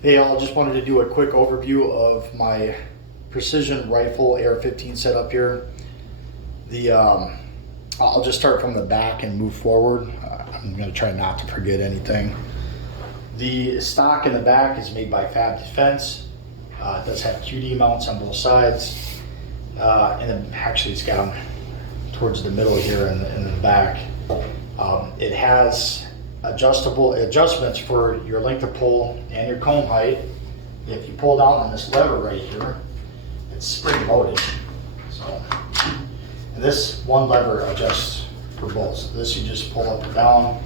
Hey all, just wanted to do a quick overview of my precision rifle AR-15 setup here. I'll just start from the back and move forward. I'm going to try not to forget anything. The stock in the back is made by Fab Defense. It does have QD mounts on both sides, and then actually it's got them towards the middle here in the back. It has adjustments for your length of pull and your comb height. If you pull down on this lever right here, it's spring loaded. So, and this one lever adjusts for both. So this you just pull up and down,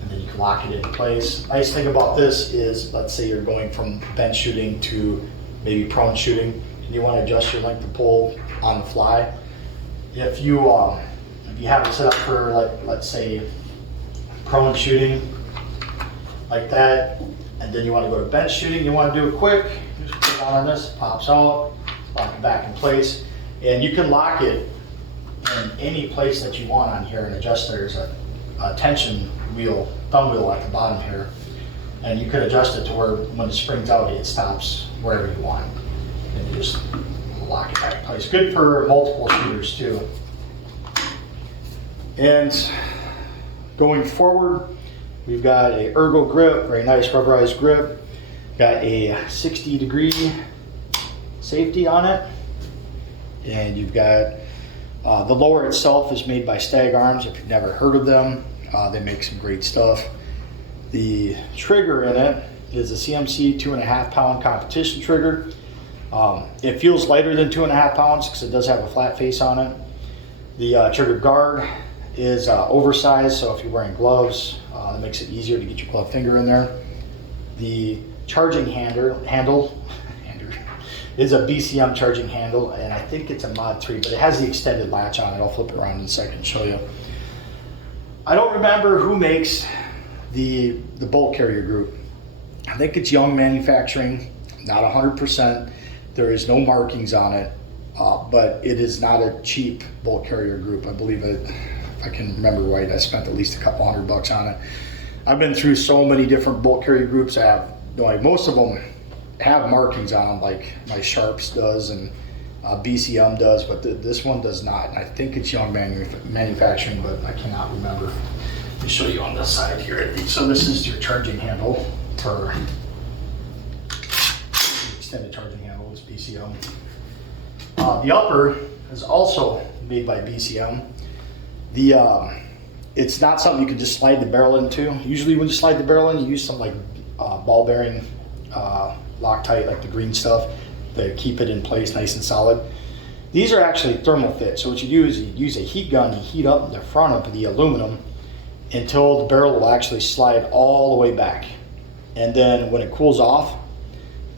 and then you can lock it in place. Nice thing about this is, let's say you're going from bench shooting to maybe prone shooting, and you want to adjust your length of pull on the fly. If you have it set up for, like, let's say prone shooting like that, and then you want to go to bench shooting, you want to do it quick, just put it on this, pops out, lock it back in place, and you can lock it in any place that you want on here and adjust. There's a tension wheel, thumb wheel at the bottom here, and you can adjust it to where when it springs out it stops wherever you want, and you just lock it back in place. Good for multiple shooters too. And going forward, we've got a Ergo Grip, very nice rubberized grip. Got a 60-degree safety on it. And you've got, the lower itself is made by Stag Arms. If you've never heard of them, they make some great stuff. The trigger in it is a CMC 2.5 pound competition trigger. It feels lighter than 2.5 pounds because it does have a flat face on it. The trigger guard is oversized, so if you're wearing gloves, that makes it easier to get your glove finger in there. The charging handle is a BCM charging handle, and I think it's a Mod 3, but it has the extended latch on it. I'll flip it around in a second and show you. I don't remember who makes the bolt carrier group. I think it's Young Manufacturing, not 100%. There is no markings on it, but it is not a cheap bolt carrier group. I believe it, I can remember right, I spent at least a couple $100 on it. I've been through so many different bolt carrier groups. I have, like, most of them have markings on them, like my Sharps does and BCM does, but this one does not. And I think it's Young Manufacturing, but I cannot remember. Let me show you on this side here. So this is your charging handle for extended charging handle. It's BCM. The upper is also made by BCM. It's not something you can just slide the barrel into. Usually when you slide the barrel in, you use some like ball bearing Loctite, like the green stuff, to keep it in place nice and solid. These are actually thermal fit. So what you do is you use a heat gun, you heat up the front of the aluminum until the barrel will actually slide all the way back. And then when it cools off,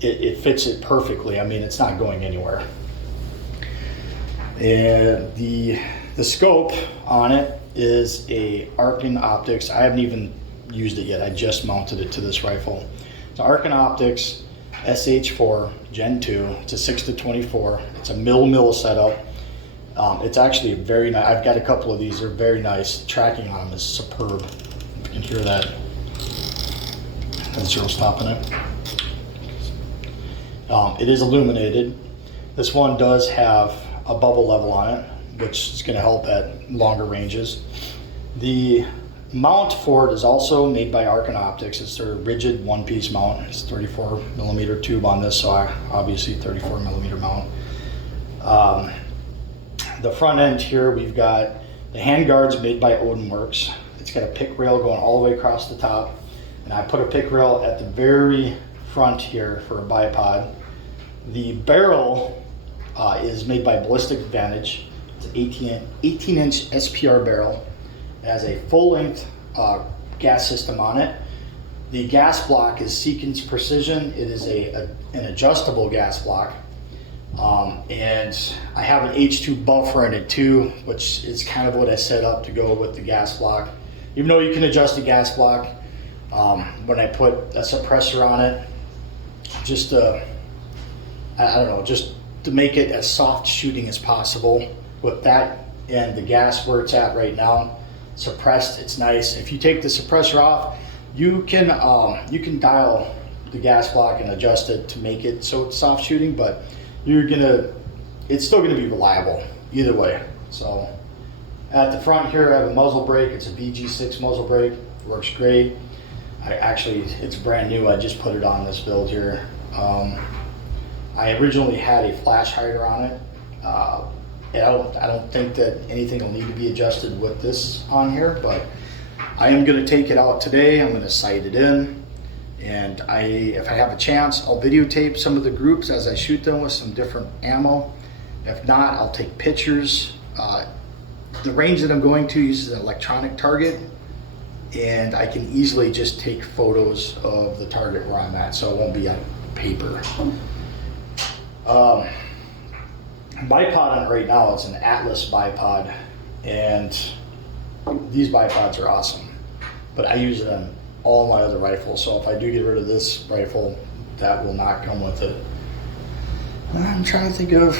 it fits it perfectly. I mean, it's not going anywhere. And the scope on it is a Arkin Optics. I haven't even used it yet. I just mounted it to this rifle. It's Arkin Optics SH4 Gen 2. It's a 6-24. It's a mill setup. It's actually a very nice. I've got a couple of these. They're very nice. The tracking on them is superb. You can hear that. That's zero stopping it. It is illuminated. This one does have a bubble level on it, which is going to help at longer ranges. The mount for it is also made by Arkin Optics. It's their rigid one-piece mount. It's 34mm tube on this, so obviously 34mm mount. The front end here, we've got the hand guards made by Odinworks. It's got a pick rail going all the way across the top, and I put a pick rail at the very front here for a bipod. The barrel is made by Ballistic Advantage. It's an 18-inch SPR barrel. It has a full-length gas system on it. The gas block is Seekins Precision. It is an adjustable gas block. And I have an H2 buffer in it too, which is kind of what I set up to go with the gas block. Even though you can adjust the gas block, when I put a suppressor on it, just I don't know, just to make it as soft shooting as possible. With that and the gas where it's at right now, suppressed, it's nice. If you take the suppressor off, you can dial the gas block and adjust it to make it so it's soft shooting, but it's still gonna be reliable either way. So at the front here, I have a muzzle brake. It's a BG6 muzzle brake. Works great. It's brand new. I just put it on this build here. I originally had a flash hider on it. And I don't think that anything will need to be adjusted with this on here, but I am going to take it out today. I'm going to sight it in, and if I have a chance, I'll videotape some of the groups as I shoot them with some different ammo. If not, I'll take pictures. The range that I'm going to uses an electronic target, and I can easily just take photos of the target where I'm at, so it won't be on paper. Bipod on it right now is an Atlas bipod, and these bipods are awesome, but I use it on all my other rifles, so if I do get rid of this rifle, that will not come with it. I'm trying to think of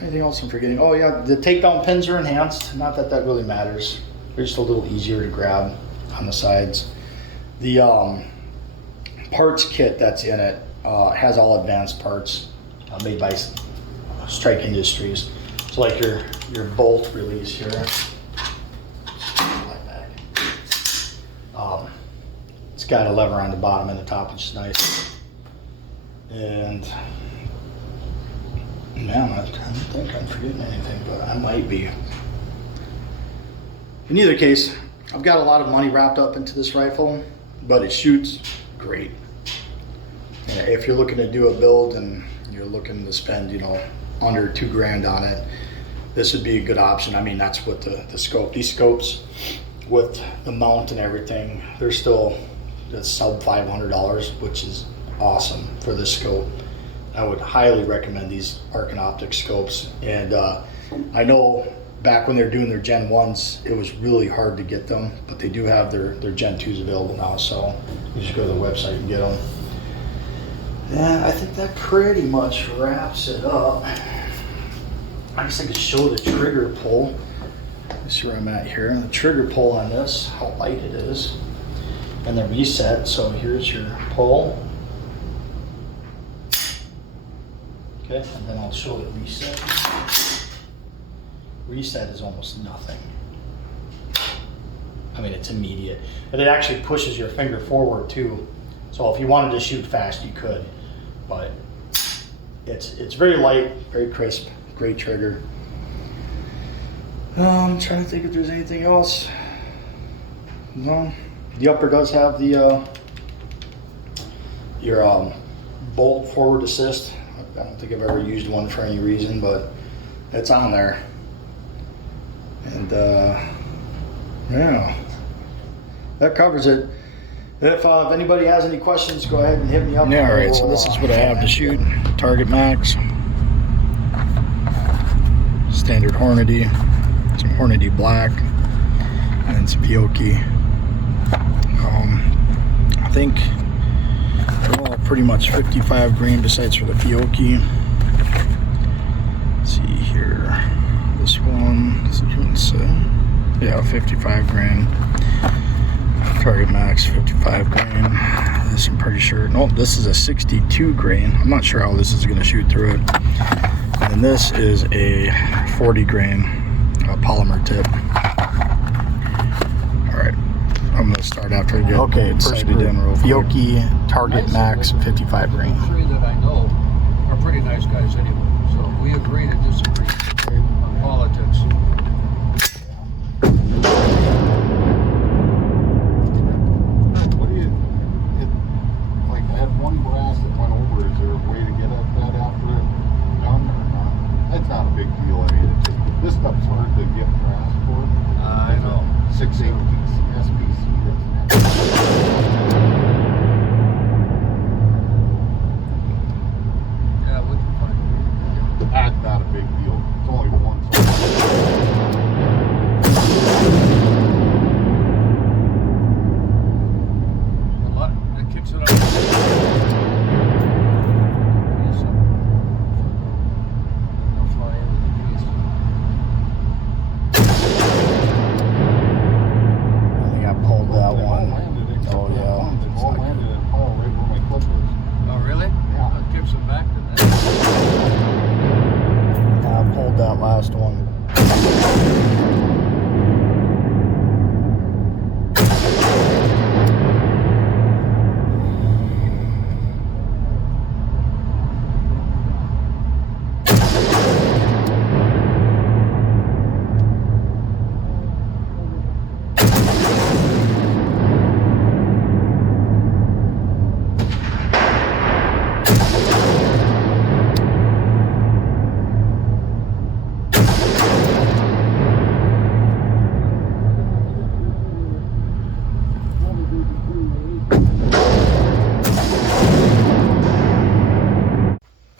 anything else I'm forgetting. Oh yeah, the takedown pins are enhanced. Not that that really matters. They're just a little easier to grab on the sides. The parts kit that's in it has all advanced parts made by Strike Industries. So like your bolt release here. It's got a lever on the bottom and the top, which is nice. And man, I don't think I'm forgetting anything, but I might be. In either case, I've got a lot of money wrapped up into this rifle, but it shoots great. And if you're looking to do a build and you're looking to spend, under $2,000 on it, this would be a good option. I mean, that's with the scope. These scopes with the mount and everything, they're still sub $500, which is awesome for this scope. I would highly recommend these Arcon Optics scopes. And I know back when they're doing their Gen 1s, it was really hard to get them, but they do have their Gen 2s available now, so you just go to the website and get them. And I think that pretty much wraps it up. I guess I could show the trigger pull. Let's see where I'm at here. The trigger pull on this, how light it is, and the reset. So here's your pull. Okay, and then I'll show the reset. Reset is almost nothing. I mean, it's immediate. And it actually pushes your finger forward too. So if you wanted to shoot fast, you could. But it's very light, very crisp, great trigger. I'm trying to think if there's anything else. No. The upper does have the your bolt forward assist. I don't think I've ever used one for any reason, but it's on there. And yeah, that covers it. If anybody has any questions, go ahead and hit me up. Yeah, all right, so this is what I have to shoot. Target Max, standard Hornady, some Hornady Black, and some Pioki. I think they're all pretty much 55 grain besides for the Pioki. Let's see here. This one, yeah, 55 grain. Target Max 55 grain. This I'm pretty sure. No, this is a 62 grain. I'm not sure how this is going to shoot through it. And this is a 40 grain polymer tip. All right, I'm going to start after I get first group. Pioki Target Max 55 grain. Three that I know are pretty nice guys anyway. So we agree to disagree on politics.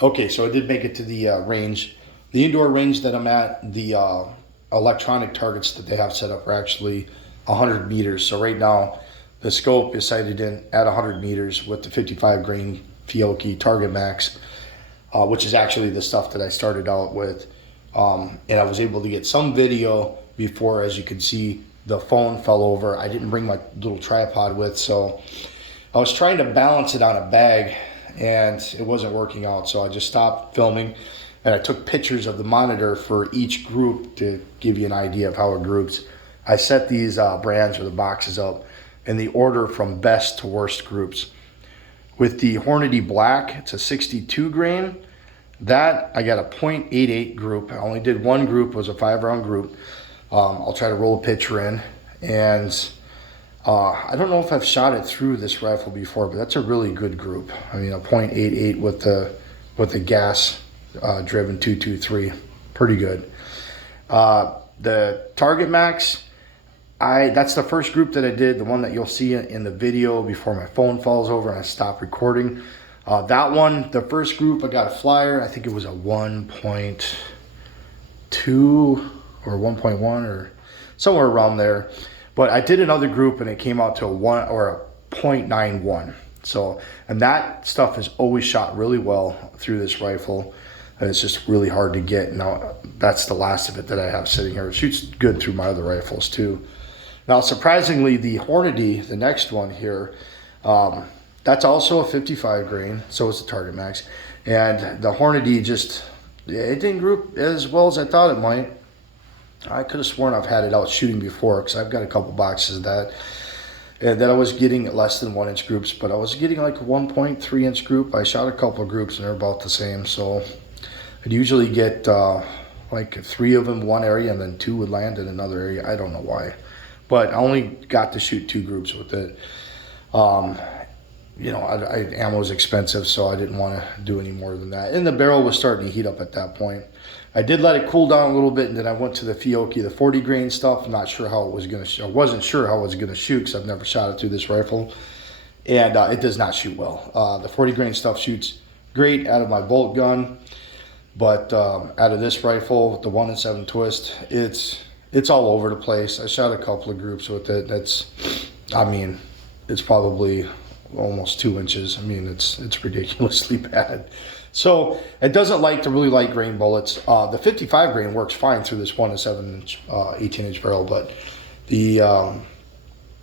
Okay, so I did make it to the range. The indoor range that I'm at, the electronic targets that they have set up are actually 100 meters. So right now, the scope is sighted in at 100 meters with the 55 grain Fiocchi Target Max, which is actually the stuff that I started out with. And I was able to get some video before, as you can see, the phone fell over. I didn't bring my little tripod with, so I was trying to balance it on a bag and it wasn't working out. So I just stopped filming and I took pictures of the monitor for each group to give you an idea of how it groups. I set these brands or the boxes up in the order from best to worst groups. With the Hornady Black, it's a 62 grain. That I got a 0.88 group. I only did one group, it was a 5-round group. I'll try to roll a picture in, and I don't know if I've shot it through this rifle before, but that's a really good group. I mean, a 0.88 with the gas driven 223, pretty good. The Target Max, that's the first group that I did, the one that you'll see in the video before my phone falls over and I stop recording. That one, the first group, I got a flyer. I think it was a 1.2 or 1.1 or somewhere around there. But I did another group and it came out to a 1 or a 0.91. So, and that stuff is always shot really well through this rifle. And it's just really hard to get. Now, that's the last of it that I have sitting here. It shoots good through my other rifles too. Now, surprisingly, the Hornady, the next one here, that's also a 55 grain, so it's the Target Max. And the Hornady it didn't group as well as I thought it might. I could have sworn I've had it out shooting before because I've got a couple boxes of that. And then I was getting less than 1 inch groups, but I was getting like a 1.3 inch group. I shot a couple of groups and they're about the same. So I'd usually get like 3 of them one area and then 2 would land in another area. I don't know why, but I only got to shoot 2 groups with it. You know, ammo is expensive, so I didn't want to do any more than that. And the barrel was starting to heat up at that point. I did let it cool down a little bit, and then I went to the Fiocchi, the 40 grain stuff. I'm not sure how it was going to. I wasn't sure how it was going to shoot because I've never shot it through this rifle, and it does not shoot well. The 40 grain stuff shoots great out of my bolt gun, but out of this rifle, the 1-7 twist, it's all over the place. I shot a couple of groups with it. It's probably almost 2 inches. I mean, it's ridiculously bad. So it doesn't like the really light grain bullets. The 55 grain works fine through this 1-7 inch, 18 inch barrel, but the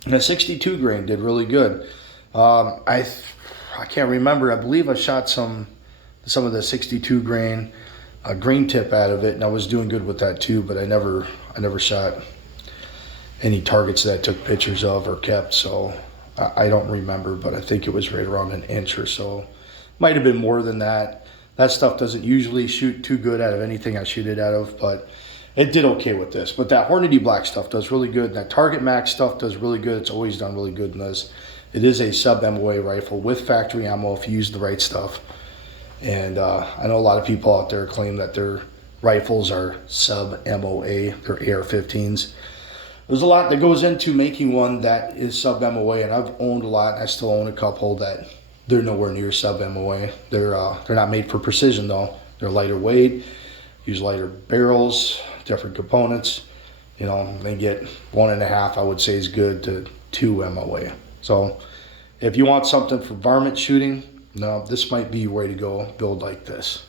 62 grain did really good. I can't remember. I believe I shot some of the 62 grain green tip out of it, and I was doing good with that too. But I never shot any targets that I took pictures of or kept. So I don't remember, but I think it was right around 1 inch or so. Might have been more than that. That stuff doesn't usually shoot too good out of anything I shoot it out of, but it did okay with this. But that Hornady Black stuff does really good. And that Target Max stuff does really good. It's always done really good in this. It is a sub-MOA rifle with factory ammo if you use the right stuff. And I know a lot of people out there claim that their rifles are sub-MOA, they're AR-15s. There's a lot that goes into making one that is sub-MOA, and I've owned a lot, and I still own a couple that they're nowhere near sub-MOA. They're not made for precision though. They're lighter weight, use lighter barrels, different components. You know, they get 1.5, I would say, is good to 2 MOA. So if you want something for varmint shooting, no, this might be your way to go. Build like this.